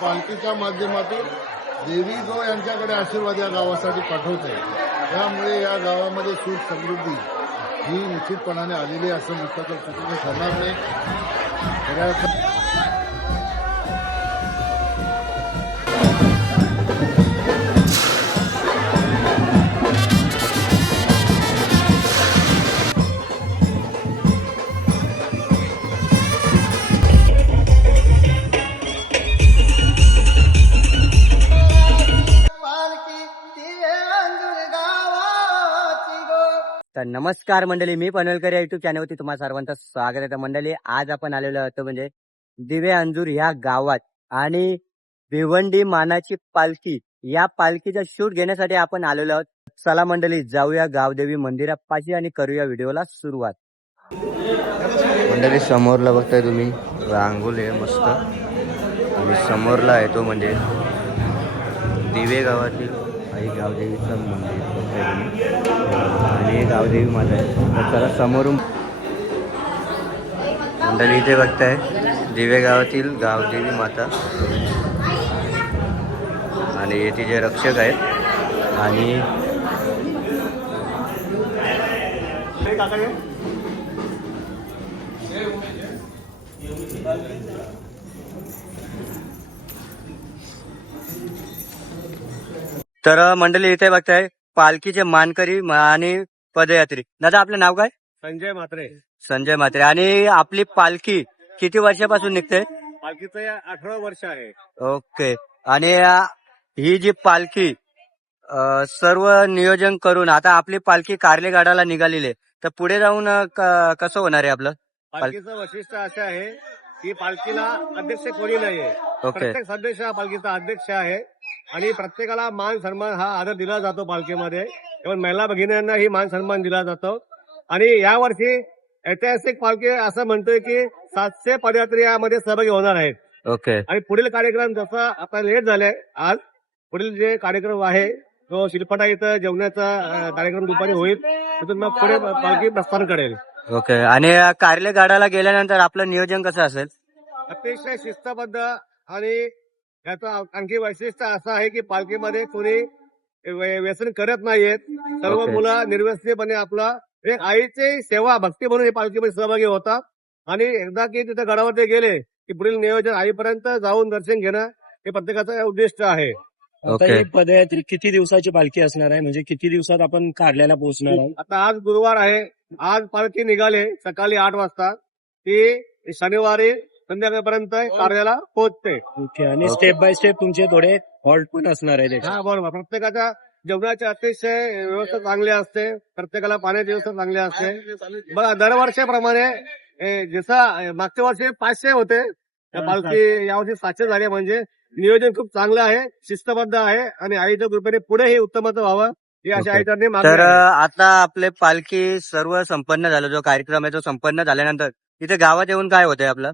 पालखीच्या माध्यमातून देवी जो यांच्याकडे आशीर्वाद या गावासाठी पाठवते, त्यामुळे या गावामध्ये सुख समृद्धी ही निश्चितपणाने आलेली असं म्हटलं तर चुकीचं ठरणार नाही. तर नमस्कार मंडळी, मी पनवेलकर या युट्यूब चॅनलवरती तुम्हा सर्वांचं स्वागत आहे. तर मंडळी, आज आपण आलेलो आहोत म्हणजे दिवे अंजूर या गावात आणि भिवंडी मानाची पालखी या पालखीचा शूट घेण्यासाठी आपण आलेलो आहोत. चला मंडळी, जाऊया गावदेवी मंदिरापाशी आणि करूया व्हिडिओला सुरुवात. मंडळी, समोरला बघताय तुम्ही रांगोळी आहे मस्त, आणि समोरला आहे तो म्हणजे दिवे गावातील आई गावदेवीचं मंदिर बघताय तुम्ही, आणि गावदेवी माता आहे. तर चला समोरून मंडळी इथे बघताय दिवे गावातील गावदेवी माता, आणि हे तिचे रक्षक आहेत. आणि तर मंडळी इथे बघताय पालखीचे मानकरी आणि पदयात्री. दादा, आपलं नाव काय? संजय म्हात्रे. संजय म्हात्रे. आणि आपली पालखी किती वर्षापासून निघते? पालखीचं 18 वर्ष आहे. ओके. आणि ही जी पालखी सर्व नियोजन करून आता आपली पालखी कार्लेगाडाला निघालेली आहे, तर पुढे जाऊन कसं होणार आहे आपलं? पालखीचं वैशिष्ट्य असं आहे की पालखीला अध्यक्ष कोणी नाहीये. प्रत्येक सदस्य हा पालखीचा अध्यक्ष आहे, आणि प्रत्येकाला मान सन्मान हा आदर दिला जातो पालखीमध्ये. केवळ महिला भगिनींना ही मान सन्मान दिला जातो. आणि यावर्षी ऐतिहासिक पालखी असं म्हणतोय की 700 पदयात्री यामध्ये सहभागी होणार आहेत. ओके. आणि पुढील कार्यक्रम जसा आता लेट झालाय, आज पुढील जे कार्यक्रम आहे तो शिल्पटा इथं जेवणाचा कार्यक्रम दुपारी होईल. तिथून मग पुढे पालखी प्रस्थान करेल. ओके. आणि कार्लेगाडाला गेल्यानंतर आपलं नियोजन कसं असेल? अतिशय शिस्तबद्ध. आणि याचं आणखी वैशिष्ट्य असं आहे की पालखीमध्ये कोणी व्यसन करत नाहीयेत. सर्व मुलं निर्व्यसनीपणे आपला एक आईची सेवा भक्ती म्हणून ही पालखीमध्ये सहभागी होतात. आणि एकदा की तिथे गडावरती गेले की पुढील नियोजन आईपर्यंत जाऊन दर्शन घेणं हे प्रत्येकाचं उद्दिष्ट आहे. आता ही पदयात्री किती दिवसाची पालखी असणार आहे, म्हणजे किती दिवसात आपण कारल्याला पोहोचणार आहे? आता आज गुरुवार आहे. आज पालखी निघाले सकाळी 8 वाजता. ती शनिवारी संध्याकाळपर्यंत कार्याला पोहोचते. ओके. आणि स्टेप बाय स्टेप तुमचे थोडे हॉल्ट पण असणार आहे त्याच्यात? हा, बरोबर. प्रत्येकाच्या जेवणाची अतिशय व्यवस्था चांगली असते. प्रत्येकाला पाण्याची व्यवस्था चांगली असते. बघा, दरवर्षाप्रमाणे जसं मागच्या वर्षी 500 होते त्या पालखी, यावर्षी 700 झाले. म्हणजे नियोजन खूप चांगलं आहे, शिस्तबद्ध आहे, आणि आईच्या कृपेने पुढे हे उत्तमच व्हावं ही अशा आईचरणी मागणी तर आहे. आता आपले पालखी सर्व संपन्न झालं, जो कार्यक्रम आहे तो संपन्न झाल्यानंतर इथे गावात येऊन काय होतंय आपलं?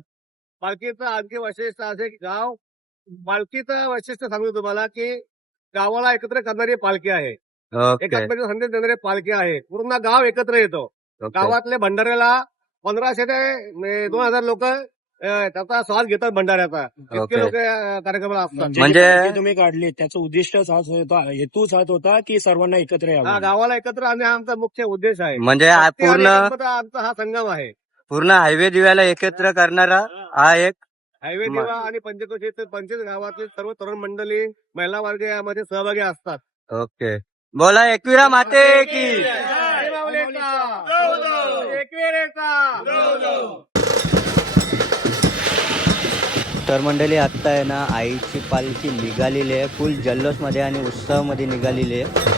पालखीचं आणखी वैशिष्ट्य असे की पालखीचं वैशिष्ट्य सांगतो तुम्हाला की गावाला एकत्र करणारी पालखी आहे. ओके. एकात्मतेचा संदेश देणारी पालखी आहे. पूर्ण गाव एकत्र येतो. गावातले भंडाऱ्याला 1500 ते 2000 लोक त्याचा स्वाद घेतात भंडाऱ्याचा. इतके लोक कार्यक्रमाला असतात. म्हणजे तुम्ही काढली त्याचं उद्दिष्टच हाच होता, हेतूच हाच होता की सर्वांना एकत्र हा, यावं? गावाला एकत्र आणणे हा आमचा मुख्य उद्देश आहे. म्हणजे भक्ती आणि पूर्ण एकात्मता आमचा हा संगम आहे. पूर्ण हायवे दिव्याला एकत्र करणारा हा एक हायवे दिवा आणि पंचकोशी 25 गावातील सर्व तरुण मंडळी, महिला वर्ग यामध्ये सहभागी असतात. ओके. बोला एकविरा माते की. तर मंडळी, आत्ता आहे ना आईची पालखी निघालेली आहे, फुल जल्लोषमध्ये आणि उत्सवामध्ये निघालेली आहे.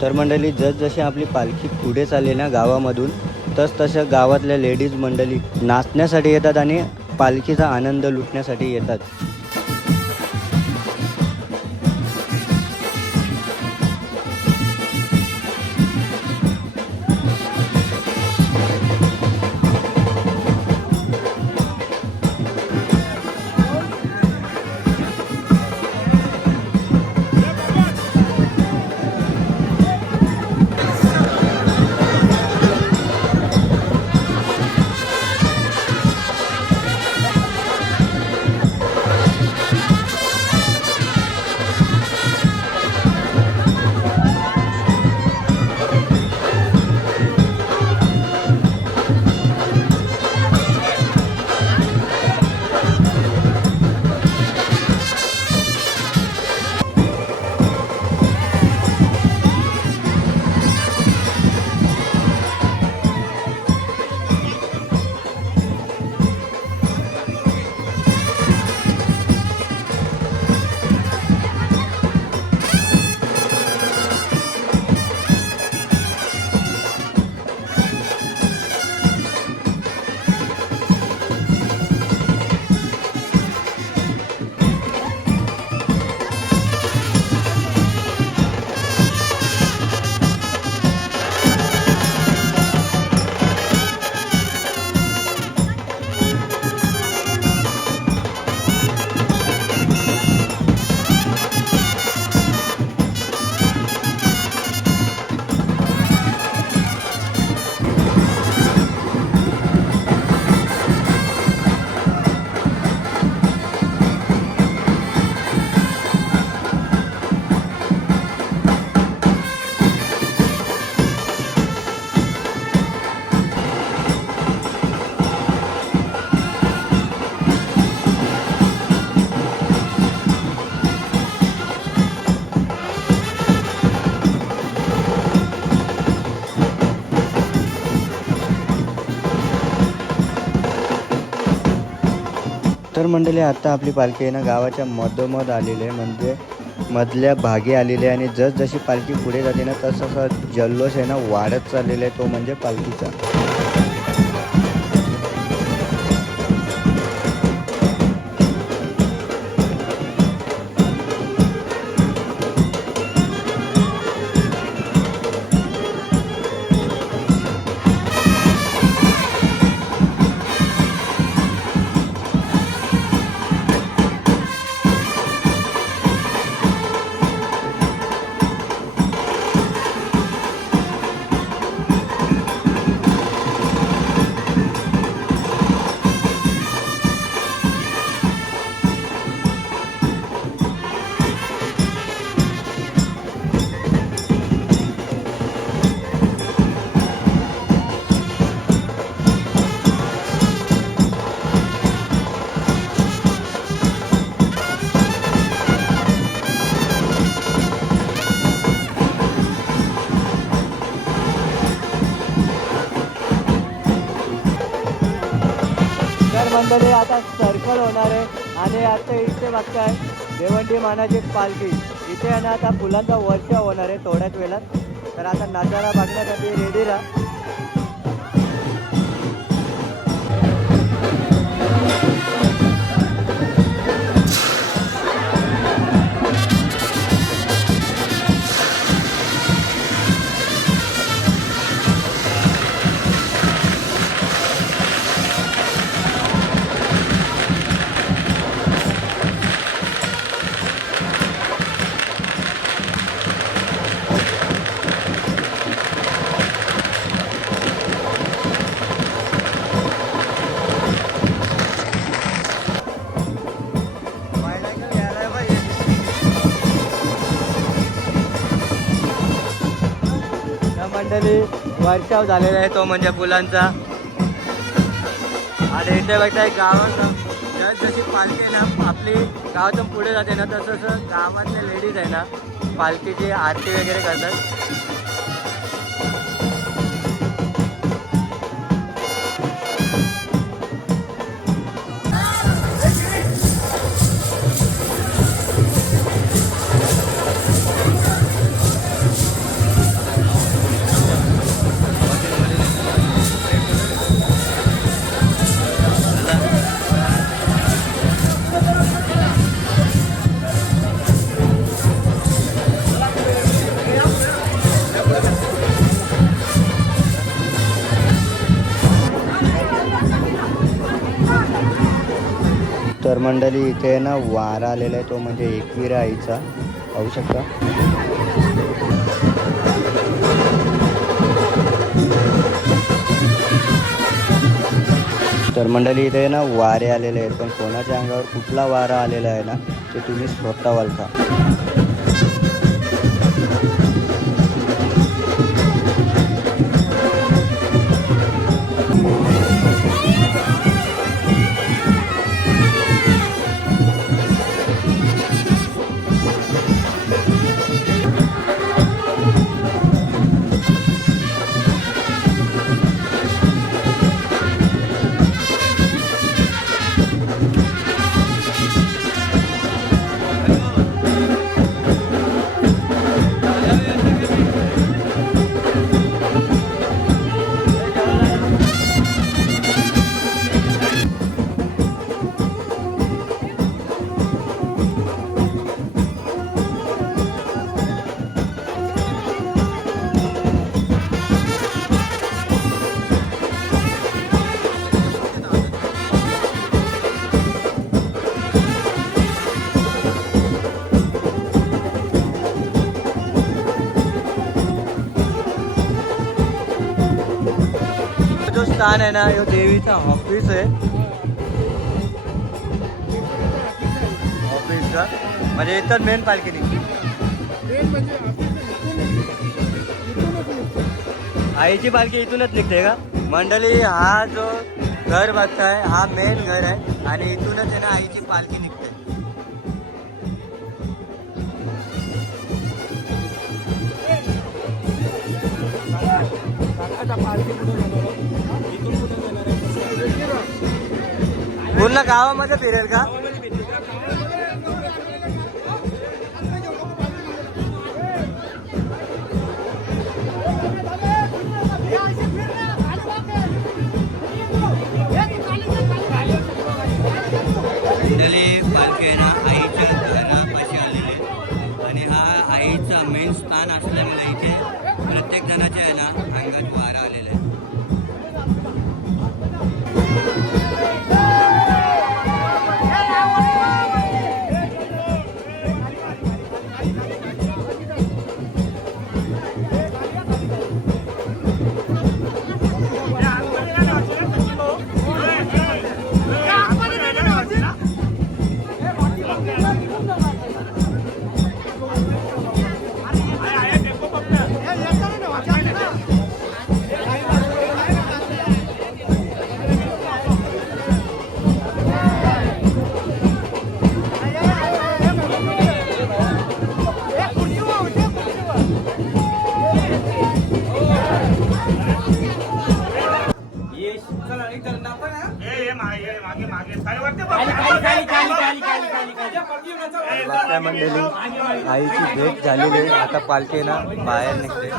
तर मंडळी, जसजशी आपली पालखी पुढे चालली ना गावामधून, तसं गावातल्या लेडीज मंडळी नाचण्यासाठी येतात आणि पालखीचा आनंद लुटण्यासाठी येतात. तर मंडळी आता आपली पालखी आहे ना गावाच्या मधोमध आलेली आहे, म्हणजे मधल्या भागी आलेली आहे. आणि जसजशी पालखी पुढे जाते ना तसा जल्लोष आहे ना वाढत चाललेला आहे, तो म्हणजे पालखीचा. तर मंडळी आता सर्कल होणार आहे आणि आता इथे बघताय भिवंडी मानाची पालखी. इथे आहे ना आता फुलांचा वर्षा होणार आहे थोड्याच वेळात. तर आता नजारा बघण्यासाठी रेडी राहा. मंडळी वर्षाव झालेला आहे तो म्हणजे फुलांचा. आणि इथे बघताय गावात जशी पालखी आहे ना आपली गावातून पुढे जाते ना तसं गावातल्या लेडीज आहे ना पालखीची आरती वगैरे करतात. तर मंडळी इथे ना वारा आलेला आहे तो म्हणजे एकविरा आईचा पाहू शकता. तर मंडळी इथे ना वारे आलेले आहेत, पण कोणाच्या अंगावर कुठला वारा आलेला आहे ना ते तुम्ही स्वतः वालता. स्थान आहे ना हे देवीचा ऑफिस आहे. ऑफिसचा म्हणजे इथं मेन पालखी निघते. आईची पालखी इथूनच निघते का मंडळी? हा जो घर बघताय हा मेन घर आहे आणि इथूनच आहे ना आईची पालखी निघते. पूर्ण पूर्ण गावामध्ये फिरेल का? पालखी ना आईच्या घरापाशी आलेली आणि हा आईचा मेन स्थान असल्यामुळे इथे प्रत्येक जणाच्या आहे ना अंगात वारा आलेला आहे. मंडळी आईची भेट झालेली आहे. आता पालखी ना बाहेर निघते.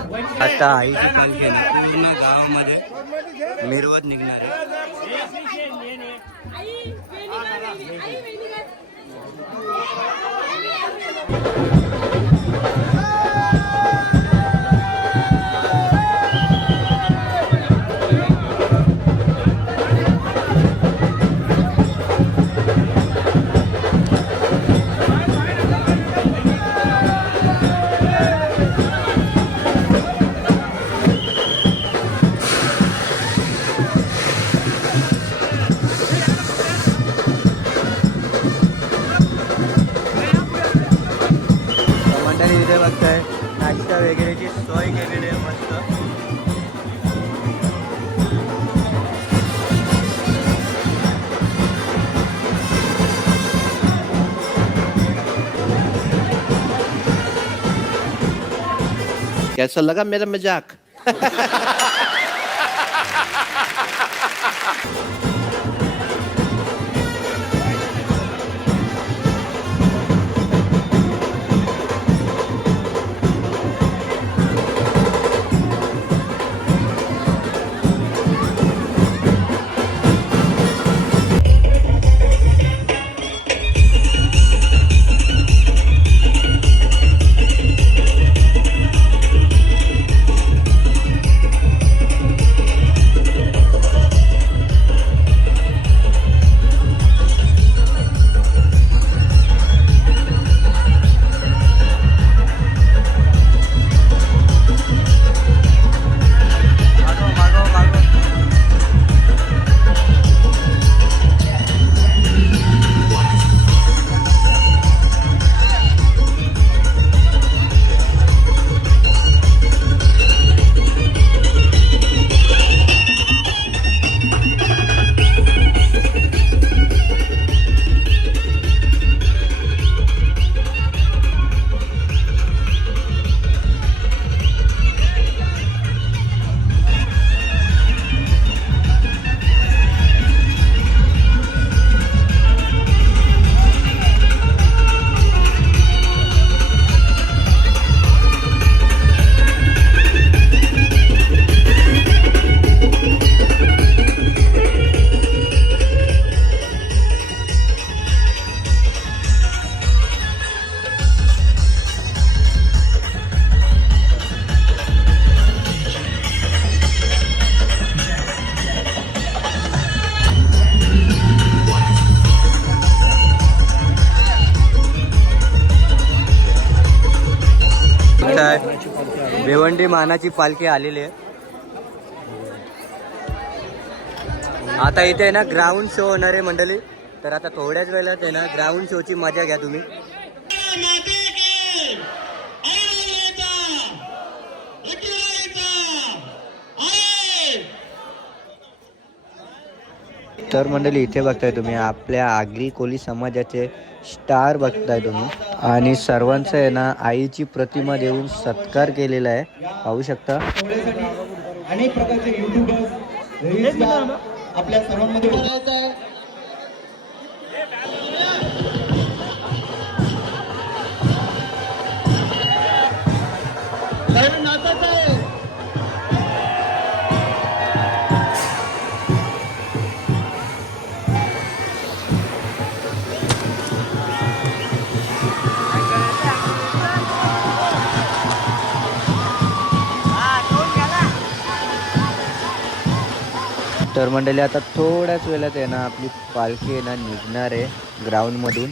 आता आईची पालखी ना पूर्ण गावामध्ये मिरवत निघणार आहे. इथे बघताय नाश्ता वगैरेची सोय केलेली आहे मस्त. कैसा लगा मेरा मजाक? भिवंडी मानाची पालखी आलेली आहे. आता इथे आहे ना ग्राउंड शो होणार आहे मंडळी. तर आता थोड्याच वेळात आहे ना ग्राउंड शोची मजा घ्या तुम्ही. तर मंडळी इथे बघताय तुम्ही आपल्या आगरी कोली समाजाचे स्टार बघताय तुम्ही आणि सर्वांचं आहे ना आईची प्रतिमा देऊन सत्कार केलेला आहे. पाहू शकता अनेक प्रकारचे युट्यूबर्स आपल्या सर्वांमध्ये तर मंडळी आता थोड्याच वेळात आहे ना आपली पालखी आहे ना निघणार आहे ग्राउंडमधून.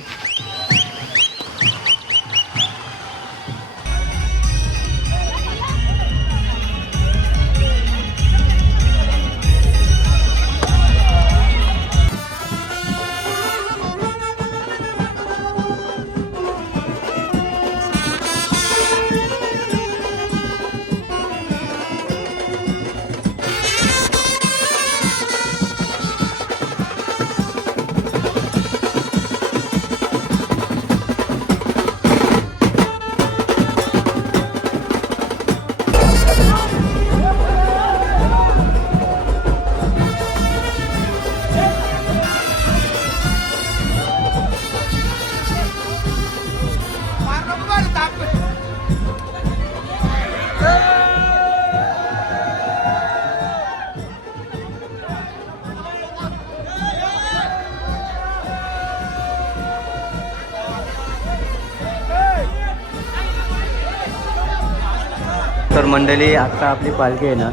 तर मंडळी आता आपली पालखी आहे ना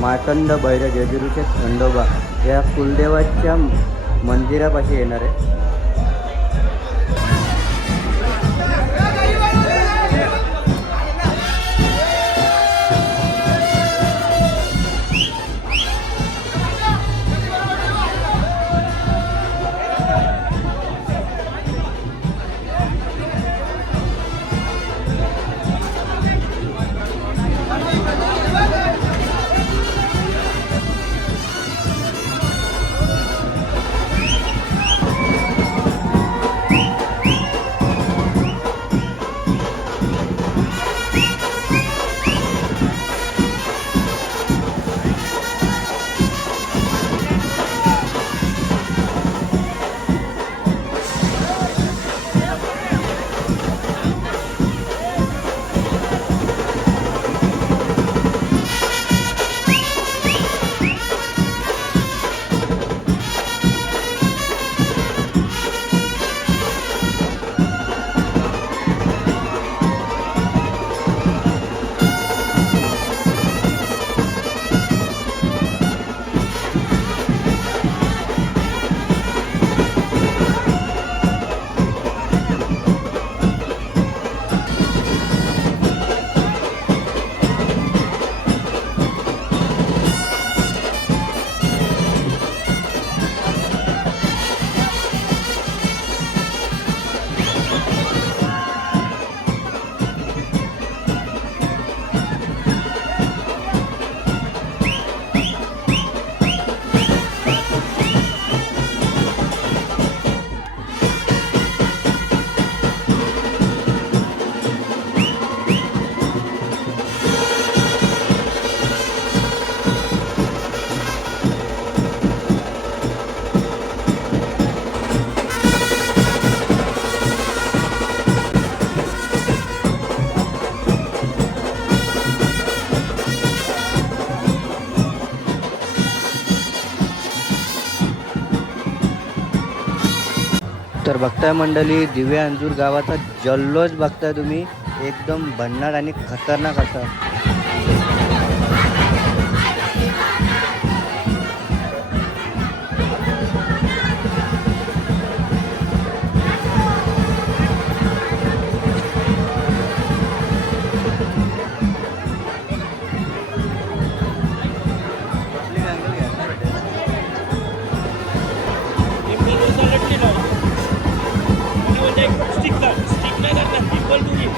मातंड बैर जेजुरीचे खंडोबा या कुलदेवाच्या मंदिरापाशी येणार आहे. तर बघताय मंडळी दिवे अंजूर गावाचा जल्लोष बघताय तुम्ही, एकदम भन्नाट आणि खतरनाक असा.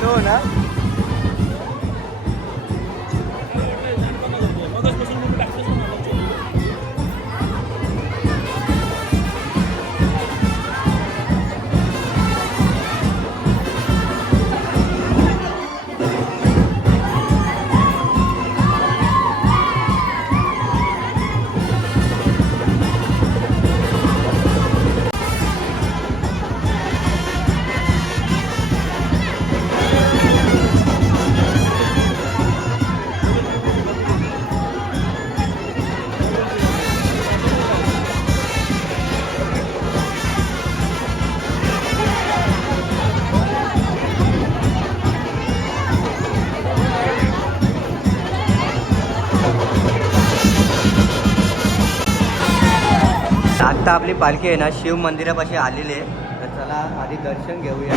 हो ना. आता आपली पालखी आहे ना शिव मंदिरापाशी आलेली आहे, तर चला आधी दर्शन घेऊया.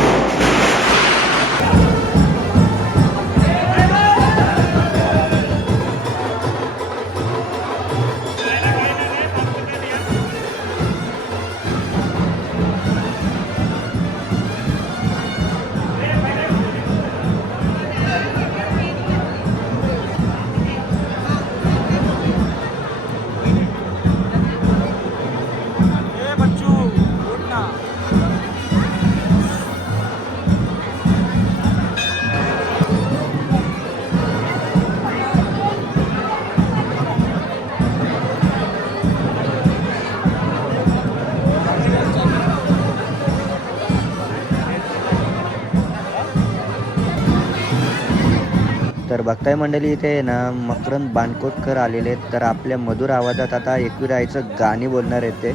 तर बघताय मंडळी इथे ना मकरंद बानकोटकर आलेले आहेत, तर आपल्या मधुर आवाजात आता एकविराईचं गाणी बोलणार आहेत ते.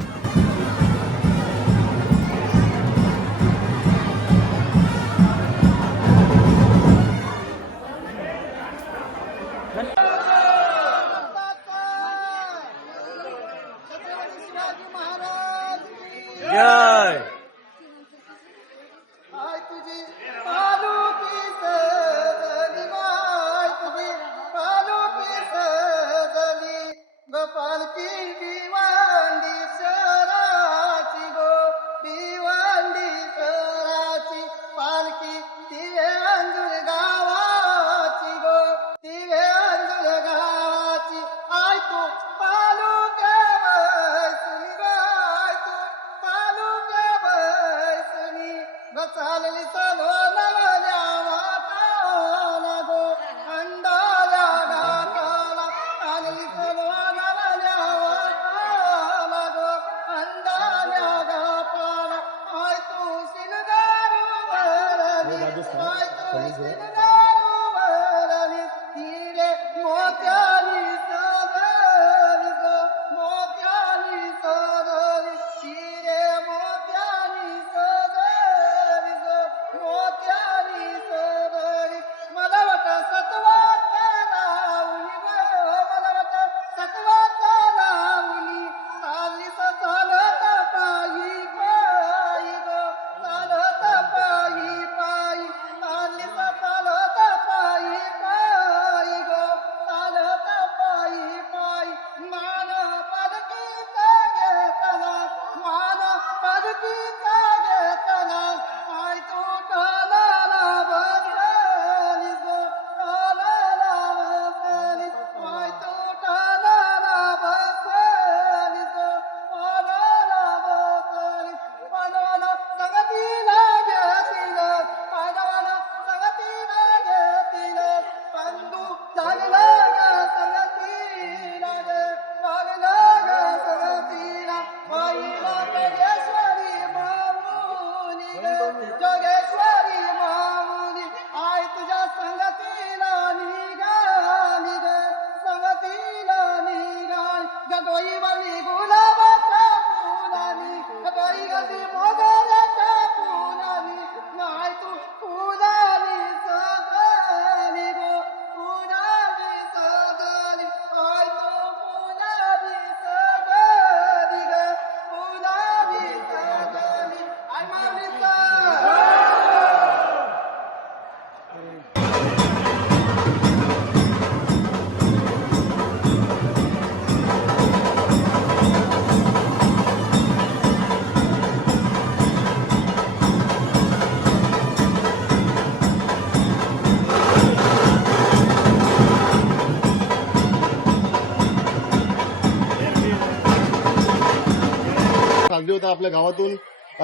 चालली होता आपल्या गावातून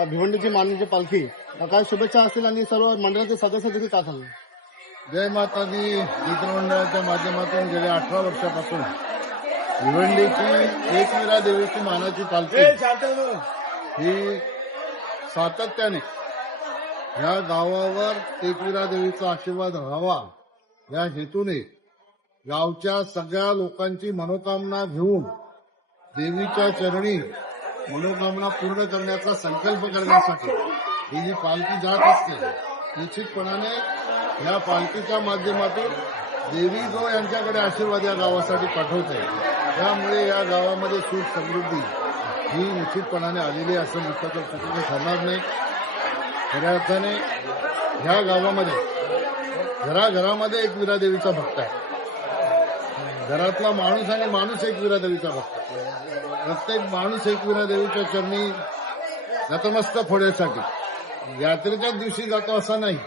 भिवंडीची मानाची पालखी. काय शुभेच्छा असतील आणि सर्व मंडळाचे सदस्य देखील काय सांगू. जय माता दी. मित्रमंडळाच्या माध्यमातून गेल्या 18 वर्षापासून भिवंडीची एकविरा देवीची मानाची पालखी ही सातत्याने ह्या गावावर एकविरा देवीचा आशीर्वाद राहावा या हेतूने गावच्या सगळ्या लोकांची मनोकामना घेऊन देवीच्या चरणी मनोकामना पूर्ण करण्याचा संकल्प करण्यासाठी ही जी पालखी जात असते, निश्चितपणाने या पालखीच्या माध्यमातून देवी जो यांच्याकडे आशीर्वाद या गावासाठी पाठवते, त्यामुळे या गावामध्ये सुख समृद्धी ही निश्चितपणाने आलेली असं म्हटलं तर चुकीचं ठरणार नाही. खऱ्या अर्थाने ह्या गावामध्ये घराघरामध्ये एक विरादेवीचा भक्त आहे. घरातला माणूस आणि माणूस एक विरादेवीचा भक्त आहे. प्रत्येक माणूस एक विरादेवीच्या चरणी नतमस्तक होण्यासाठी यात्रेच्याच दिवशी जातो असा नाही,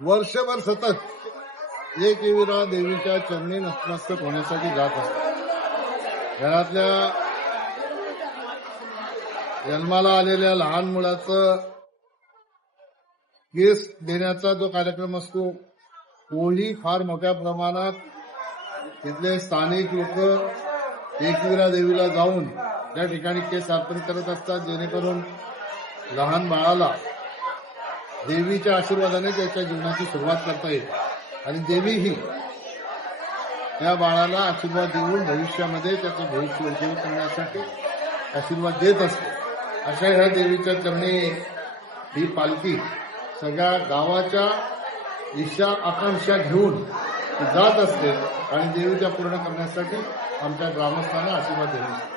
वर्षभर सतत एक विरा देवीच्या चरणी नतमस्तक होण्यासाठी जात असतो. घरातल्या जन्माला आलेल्या लहान मुलाचं केस देण्याचा जो कार्यक्रम असतो तोही फार मोठ्या प्रमाणात तिथले स्थानिक लोक एकविरा देवीला जाऊन त्या ठिकाणी केस अर्पण करत असतात, जेणेकरून लहान बाळाला देवीच्या आशीर्वादाने त्याच्या जीवनाची सुरुवात करता येईल आणि देवीही त्या बाळाला आशीर्वाद देऊन भविष्यामध्ये त्याचं भविष्य उज्ज्वल करण्यासाठी आशीर्वाद देत असते. अशा ह्या देवीच्या चरणी ही पालखी सगळ्या गावाच्या इच्छा आकांक्षा घेऊन जात असते आणि देवीच्या पूर्ण करण्यासाठी आमच्या ग्रामस्थांना आशीर्वाद देण्यासाठी.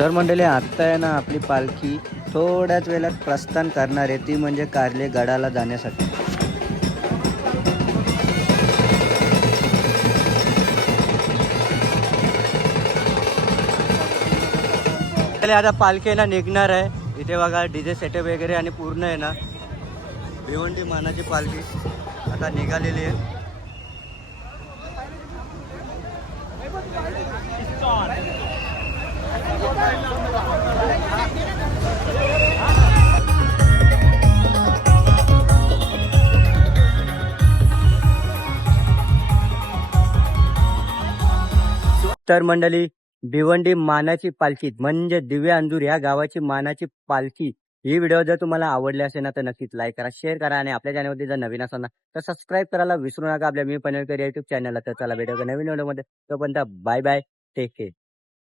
तर मंडळी आत्ता आहे ना आपली पालखी थोड्याच वेळात प्रस्थान करणार आहे, ती म्हणजे कार्ले गडाला जाण्यासाठी. आता पालखी ना निघणार आहे. इथे बघा डीजे सेटअप वगैरे आणि पूर्ण आहे ना भिवंडी मानाची पालखी आता निघालेली आहे. तर मंडळी भिवंडी मानाची पालखी म्हणजे दिव्या अंजूर या गावाची मानाची पालखी ही व्हिडिओ जर तुम्हाला आवडली असेल ना तर नक्कीच लाईक करा, शेअर करा आणि आपल्या चॅनलवरती जर नवीन असाल ना तर सबस्क्राईब करायला विसरू नका आपल्या मी पनवेलकर युट्यूब चॅनलला. तर चला भेटूया नवीन व्हिडिओमध्ये. तोपर्यंत बाय बाय, टेक केअर.